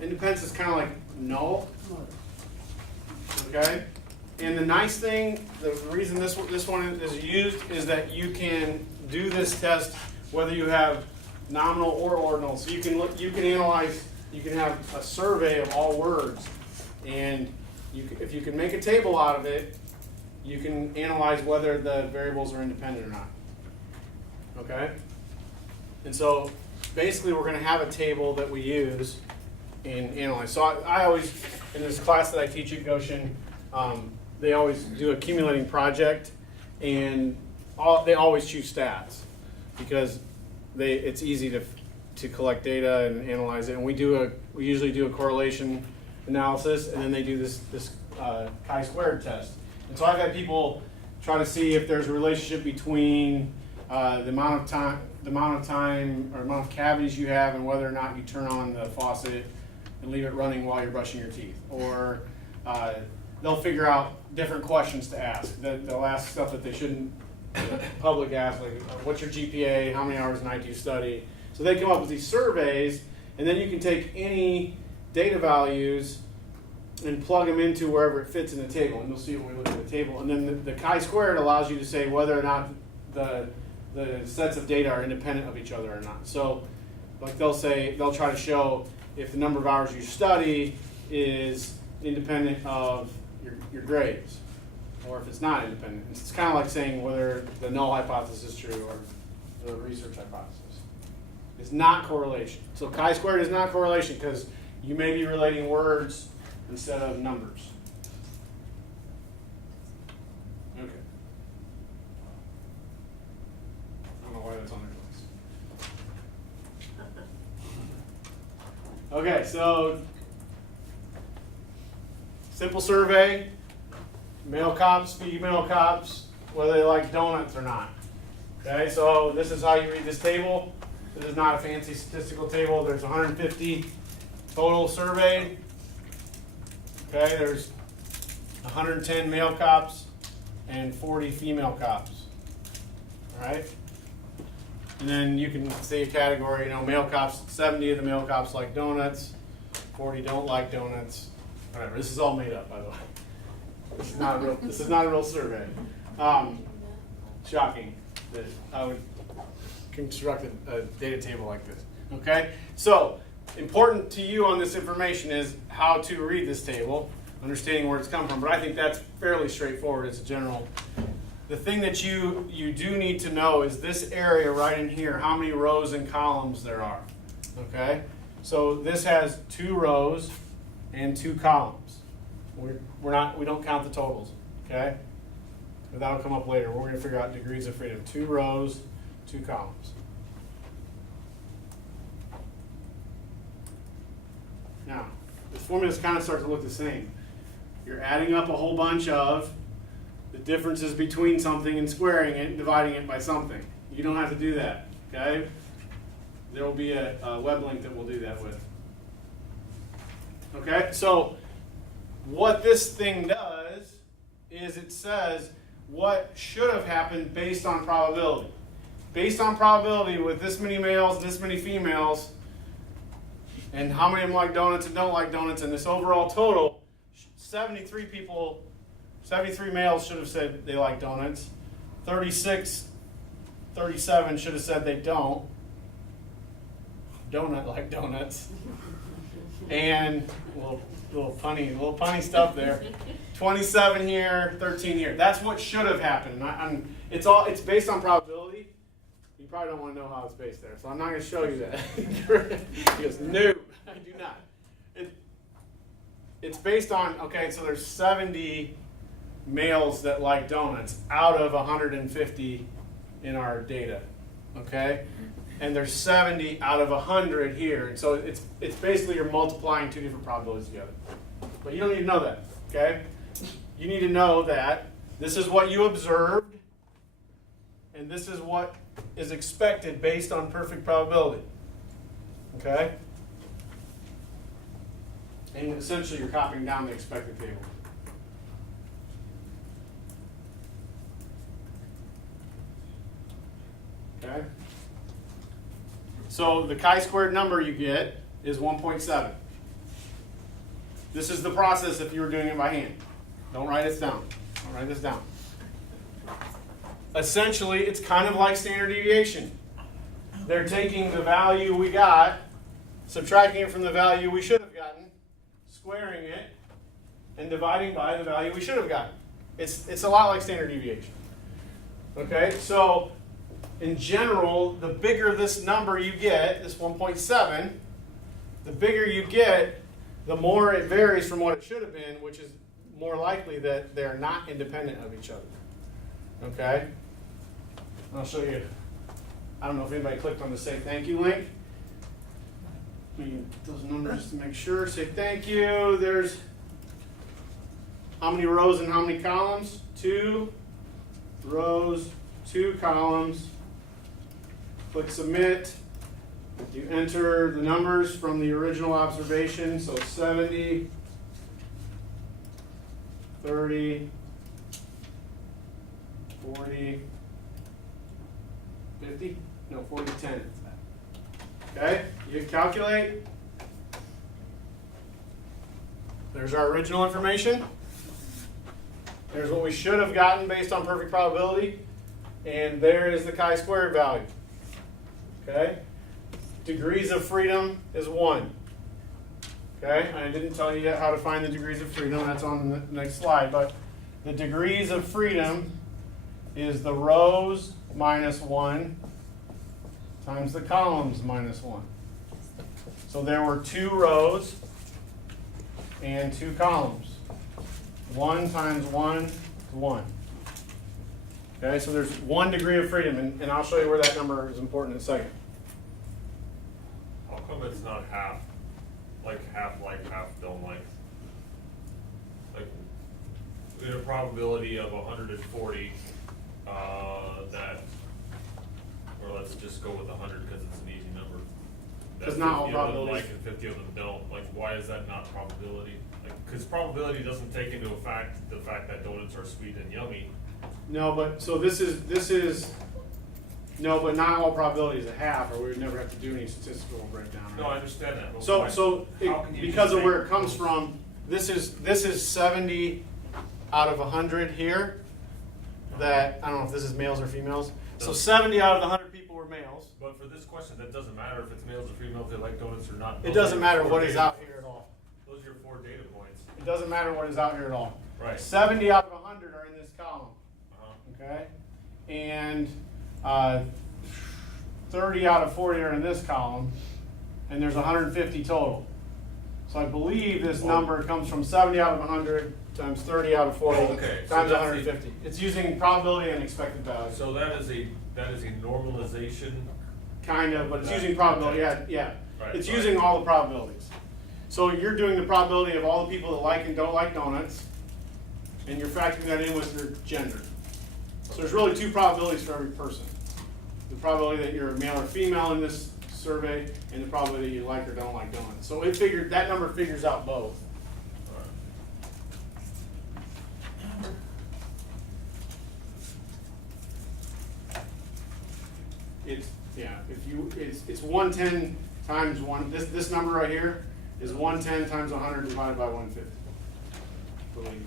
Independence is kind of like null. Okay? And the nice thing, the reason this one is used is that you can do this test whether you have nominal or ordinal. So you can analyze, you can have a survey of all words, and if you can make a table out of it, you can analyze whether the variables are independent or not. Okay? And so basically we're going to have a table that we use and analyze. So I always, in this class that I teach at Goshen, they always do a accumulating project, and they always choose stats because it's easy to collect data and analyze it. And we usually do a correlation analysis, and then they do this chi-squared test. And so I've had people try to see if there's a relationship between the amount of time or amount of cavities you have and whether or not you turn on the faucet and leave it running while you're brushing your teeth. Or they'll figure out different questions to ask. They'll ask stuff that they shouldn't public ask, like what's your GPA, how many hours a night do you study? So they come up with these surveys, and then you can take any data values and plug them into wherever it fits in the table. And you'll see when we look at the table. And then the chi-squared allows you to say whether or not the sets of data are independent of each other or not. So like they'll try to show if the number of hours you study is independent of your grades, or if it's not independent. It's kind of like saying whether the null hypothesis is true or the research hypothesis. It's not correlation. So chi-squared is not correlation because you may be relating words instead of numbers. Okay. I don't know why that's on there. Okay, so simple survey, male cops, female cops, whether they like donuts or not. Okay, so this is how you read this table. This is not a fancy statistical table. There's 150 total surveyed. Okay, there's 110 male cops and 40 female cops. All right? And then you can say a category, male cops, 70 of the male cops like donuts, 40 don't like donuts, whatever. This is all made up, by the way. This is not a real survey. Shocking that I would construct a data table like this. Okay? So, important to you on this information is how to read this table, understanding where it's come from. But I think that's fairly straightforward as a general. The thing that you do need to know is this area right in here, how many rows and columns there are. Okay? So this has 2 rows and 2 columns. We don't count the totals. Okay? But that'll come up later. We're going to figure out degrees of freedom. 2 rows, 2 columns. Now, the formulas kind of start to look the same. You're adding up a whole bunch of the differences between something and squaring it and dividing it by something. You don't have to do that, okay? There will be a web link that we'll do that with. Okay, so what this thing does is it says what should have happened based on probability. Based on probability with this many males, this many females, and how many of them like donuts and don't like donuts, and this overall total, 73 males should have said they like donuts. 37 should have said they don't like donuts. And little punny stuff there. 27 here, 13 here. That's what should have happened. It's based on probability. You probably don't want to know how it's based there, so I'm not going to show you that. He goes, no, I do not. It's based on, okay, so there's 70 males that like donuts out of 150 in our data, okay? And there's 70 out of 100 here. And so it's basically you're multiplying 2 different probabilities together. But you don't need to know that, okay? You need to know that this is what you observed, and this is what is expected based on perfect probability, okay? And essentially you're copying down the expected table. So the chi-squared number you get is 1.7. This is the process if you were doing it by hand. Don't write this down. Don't write this down. Essentially, it's kind of like standard deviation. They're taking the value we got, subtracting it from the value we should have gotten, squaring it, and dividing by the value we should have gotten. It's a lot like standard deviation. Okay, so in general, the bigger this number you get, this 1.7, the bigger you get, the more it varies from what it should have been, which is more likely that they're not independent of each other. Okay? I'll show you. I don't know if anybody clicked on the say thank you link. Those numbers to make sure. Say thank you. There's how many rows and how many columns? 2 rows, 2 columns. Click submit. You enter the numbers from the original observation. So 70, 30, 40, 50? No, 40, 10. Okay, you calculate. There's our original information. There's what we should have gotten based on perfect probability. And there is the chi-squared value. Okay? Degrees of freedom is 1. Okay? I didn't tell you yet how to find the degrees of freedom. That's on the next slide. But the degrees of freedom is the rows minus 1 times the columns minus 1. So there were 2 rows and 2 columns. 1 times 1 is 1. Okay, so there's 1 degree of freedom, and I'll show you where that number is important in a second. How come it's not half like, half don't like? Like, in a probability of 140, or let's just go with 100 because it's an easy number. Because not all 50 of them probabilities. like and 50 of them don't. Like, why is that not probability? Like, because probability doesn't take into account the fact that donuts are sweet and yummy. No, but so this is no, but not all probability is a half, or we would never have to do any statistical breakdown. Right? No, I understand that. But So why- so how can you because just of where say- it comes from, this is 70 out of 100 here. That I don't know if this is males or females. So 70 out of the 100 people were males. But for this question, that doesn't matter if it's males or females, they like donuts or not. It Those doesn't are matter your what four is data out points. here at all. Those are your 4 data points. It doesn't matter what is out here at all. Right. 70 out of 100 are in this column. Uh-huh. Okay, and 30 out of 40 are in this column, and there's 150 total. So I believe this number comes from 70 out of 100 times 30 out of 40 Okay, so times that's 150. It's using probability and expected value. So that is a normalization. Kind of, but it's using probability. Yeah. Right, It's right. using all the probabilities. So you're doing the probability of all the people that like and don't like donuts, and you're factoring that in with your gender. So there's really 2 probabilities for every person. The probability that you're a male or female in this survey, and the probability that you like or don't like donuts. So that number figures out both. It's 110 times 1. This number right here is 110 times 100 divided by 150. I believe.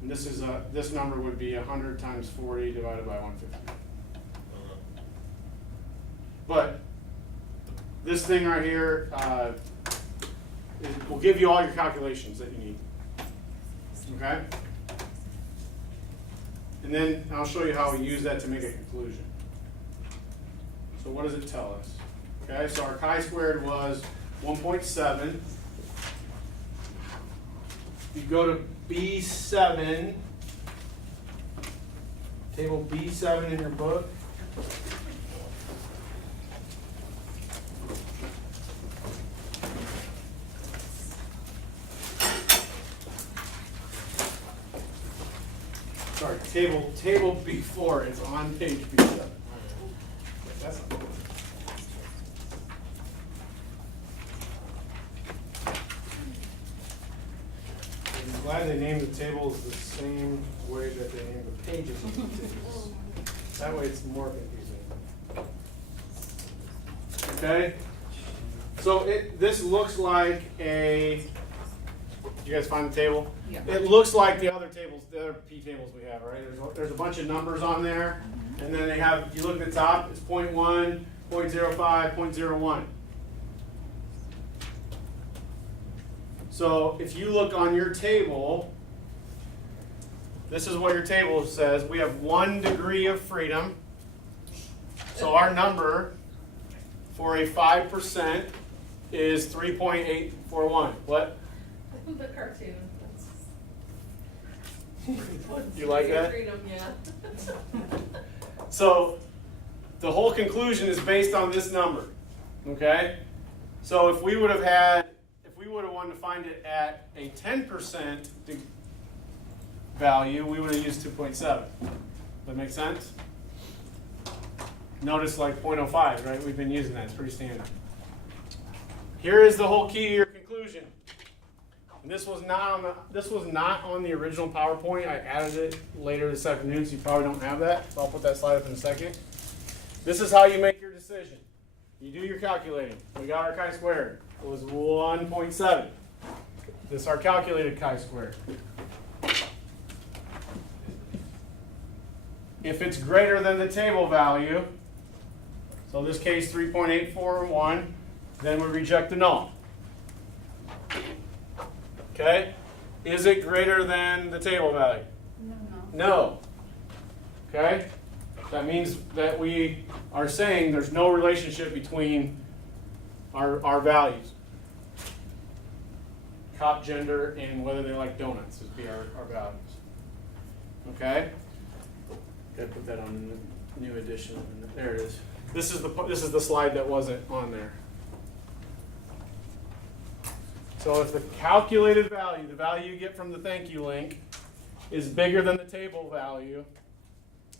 And this number would be 100 times 40 divided by 150. But this thing right here it will give you all your calculations that you need. Okay? And then I'll show you how we use that to make a conclusion. So what does it tell us? Okay, so our chi-squared was 1.7. You go to B7, table B7 in your book. Sorry, table B4 is on page B7. That's not good. I'm glad they named the tables the same way that they named the pages of the tables. That way it's more confusing. Okay? So this looks like a Did you guys find the table? Yeah. It looks like the other tables, the other P tables we have, right? There's a bunch of numbers on there, and then they have, you look at the top, it's 0.1, 0.05, 0.01. So if you look on your table, this is what your table says. We have 1 degree of freedom. So our number for a 5% is 3.841. What? The cartoon. You like that? Freedom, yeah. So the whole conclusion is based on this number. Okay? So if we would have wanted to find it at a 10% value, we would have used 2.7. That make sense? Notice like 0.05, right? We've been using that. It's pretty standard. Here is the whole key to your conclusion. And this was not on the original PowerPoint. I added it later this afternoon, so you probably don't have that. So I'll put that slide up in a second. This is how you make your decision. You do your calculating. We got our chi-squared. It was 1.7. This is our calculated chi-squared. If it's greater than the table value, so in this case 3.841, then we reject the null. Okay? Is it greater than the table value? No. Okay? That means that we are saying there's no relationship between our values. Cop, gender, and whether they like donuts would be our values. Okay? Gotta put that on the new edition. There it is. This is the slide that wasn't on there. So if the calculated value, the value you get from the thank you link, is bigger than the table value,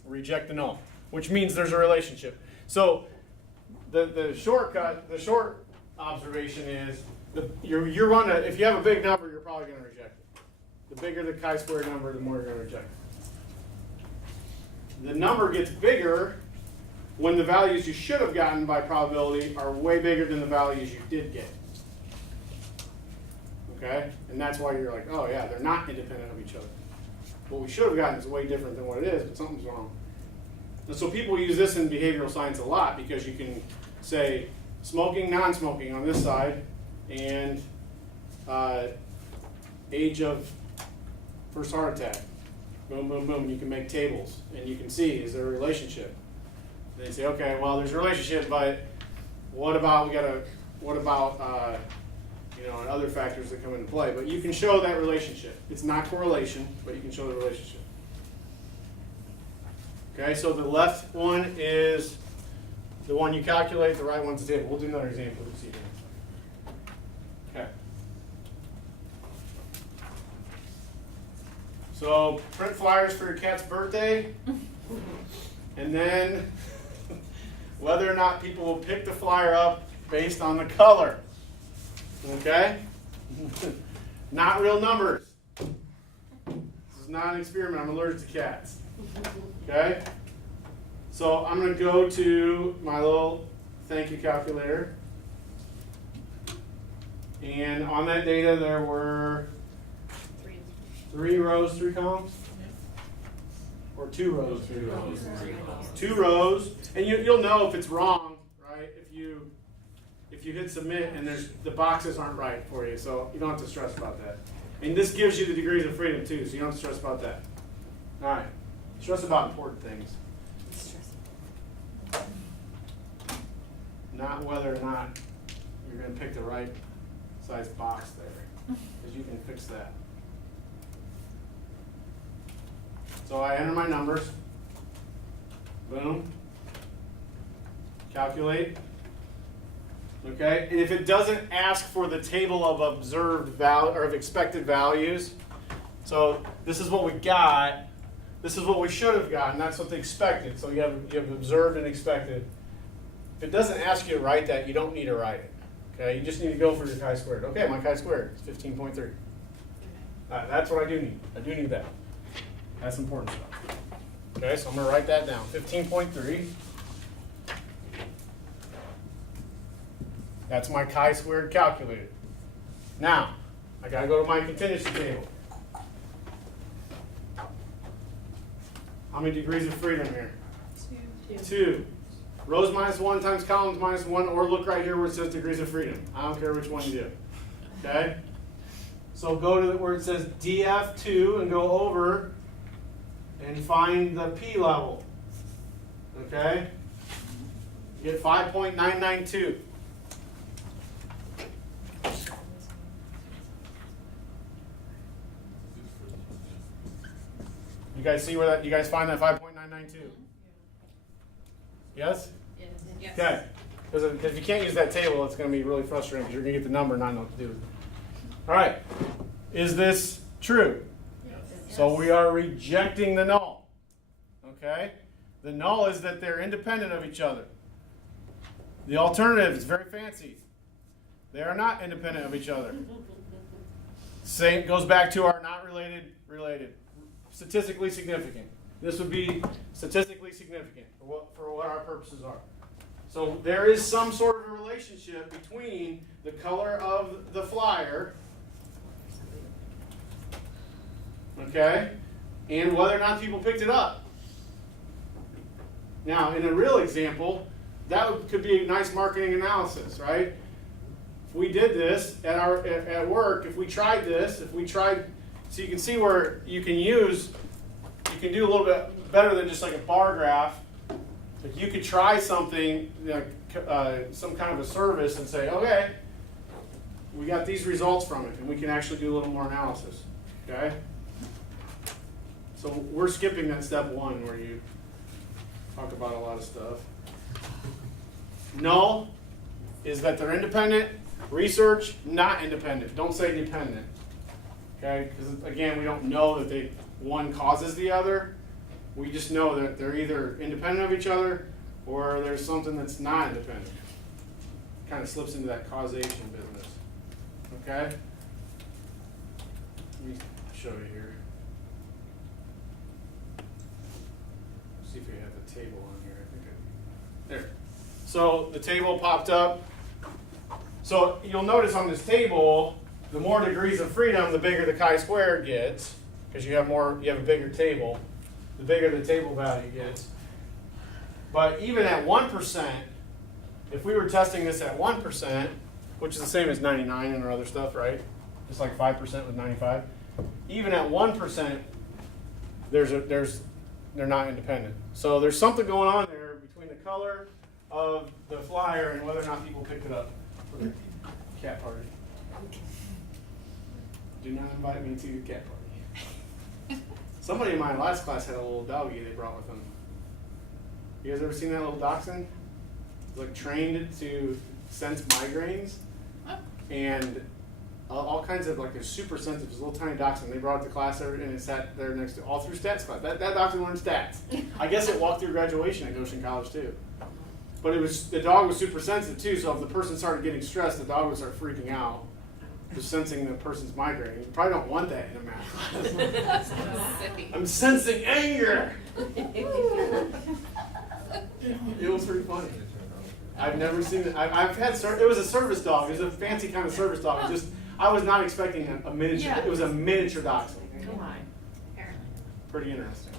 reject the null, which means there's a relationship. So the short observation is you're gonna, if you have a big number, you're probably going to reject it. The bigger the chi-square number, the more you're going to reject it. The number gets bigger when the values you should have gotten by probability are way bigger than the values you did get. Okay? And that's why you're like, oh yeah, they're not independent of each other. What we should have gotten is way different than what it is, but something's wrong. And so people use this in behavioral science a lot because you can say smoking, non-smoking on this side, and age of first heart attack. Boom, boom, boom. You can make tables, and you can see, is there a relationship? And they say, okay, well, there's a relationship, but what about other factors that come into play? But you can show that relationship. It's not correlation, but you can show the relationship. Okay, so the left one is the one you calculate, the right one's the table. We'll do another example. We'll see here. Okay. So print flyers for your cat's birthday, and then whether or not people will pick the flyer up based on the color. Okay? Not real numbers. This is not an experiment. I'm allergic to cats. Okay? So I'm going to go to my little thank you calculator. And on that data there were 3 rows, 3 columns? Or 2 rows, 3 rows? 2 rows. And you'll know if it's wrong, right? If you hit submit and the boxes aren't right for you, so you don't have to stress about that. And this gives you the degrees of freedom too, so you don't have to stress about that. All right. Stress about important things. Not whether or not you're going to pick the right size box there, because you can fix that. So I enter my numbers. Boom. Calculate. Okay, and if it doesn't ask for the table of observed value or of expected values, so this is what we got. This is what we should have gotten. That's what they expected. So you have observed and expected. If it doesn't ask you to write that, you don't need to write it. Okay, you just need to go for your chi-squared. Okay, my chi-squared is 15.3. That's what I do need. I do need that. That's important stuff. Okay, so I'm going to write that down. 15.3. That's my chi-squared calculated. Now, I gotta go to my contingency table. How many degrees of freedom here? 2. Rows -1 times columns -1, or look right here where it says degrees of freedom. I don't care which one you do. Okay? So go to where it says DF2 and go over and find the P level. Okay? You get 5.992. You guys see where that? You guys find that 5.992? Yes? Yes. Okay. Because if you can't use that table, it's going to be really frustrating because you're going to get the number and not know what to do with it. All right. Is this true? Yes. So we are rejecting the null. Okay? The null is that they're independent of each other. The alternative is very fancy. They are not independent of each other. Same goes back to our not related, related. Statistically significant. This would be statistically significant for what our purposes are. So there is some sort of a relationship between the color of the flyer, okay, and whether or not people picked it up. Now, in a real example, could be a nice marketing analysis, right? If we did this at work, if we tried this, so you can see where you can do a little bit better than just like a bar graph. Like you could try something, some kind of a service and say, okay, we got these results from it, and we can actually do a little more analysis, okay? So we're skipping that step 1 where you talk about a lot of stuff. Null is that they're independent. Research, not independent. Don't say dependent. Okay? Because again, we don't know that one causes the other. We just know that they're either independent of each other or there's something that's not independent. Kind of slips into that causation business. Okay? Let me show you here. See if we have the table on here. I think there. So the table popped up. So you'll notice on this table, the more degrees of freedom, the bigger the chi-square gets, because you have a bigger table. The bigger the table value gets. But even at 1%, if we were testing this at 1%, which is the same as 99 and our other stuff, right? Just like 5% with 95. Even at 1%, they're not independent. So there's something going on there between the color of the flyer and whether or not people picked it up for their cat party. Do not invite me to your cat party. Somebody in my last class had a little doggy they brought with them. You guys ever seen that little dachshund? It's like trained to sense migraines and all kinds of like they're super sensitive. It's a little tiny dachshund. They brought it to class and it sat there next to all through stats class. That dachshund learned stats. I guess it walked through graduation at Goshen College too. But the dog was super sensitive too. So if the person started getting stressed, the dog would start freaking out, just sensing the person's migraine. You probably don't want that in a math class. I'm sensing anger. It was pretty funny. I've never seen it. I've had it was a service dog. It was a fancy kind of service dog. I was not expecting a miniature. Yeah. It was a miniature dachshund. Come on. Apparently. Pretty interesting.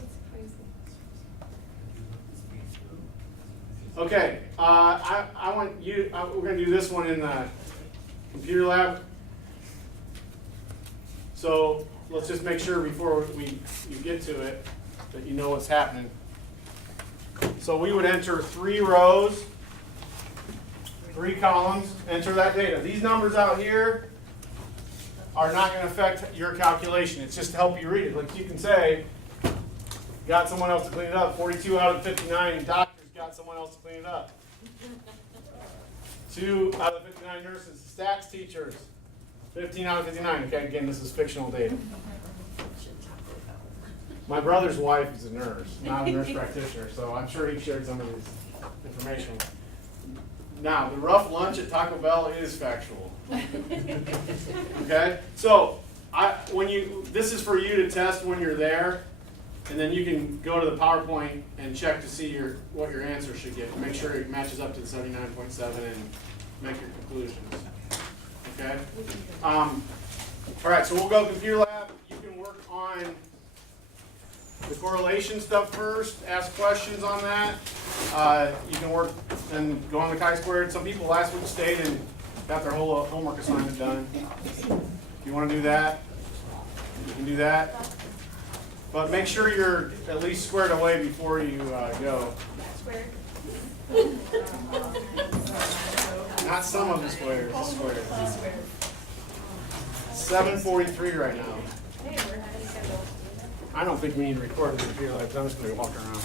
Okay, I want you. We're going to do this one in the computer lab. So let's just make sure before you get to it that you know what's happening. So we would enter 3 rows, 3 columns, enter that data. These numbers out here are not going to affect your calculation. It's just to help you read it. Like you can say, got someone else to clean it up. 42 out of 59 doctors got someone else to clean it up. 2 out of 59 nurses, stats teachers. 15 out of 59. Okay, again, this is fictional data. My brother's wife is a nurse, not a nurse practitioner, so I'm sure he shared some of this information. Now, the rough lunch at Taco Bell is factual. Okay? So, this is for you to test when you're there, and then you can go to the PowerPoint and check to see what your answer should get. Make sure it matches up to the 79.7 and make your conclusions. Okay? All right, so we'll go computer lab. You can work on the correlation stuff first, ask questions on that. You can work and go on the chi-squared. Some people last week stayed and got their whole homework assignment done. If you want to do that, you can do that. But make sure you're at least squared away before you go. Square. Not some of the squares, the squares. 7:43 right now. Hey, we're having schedule. I don't think we need to record the computer labs. I'm just going to walk around.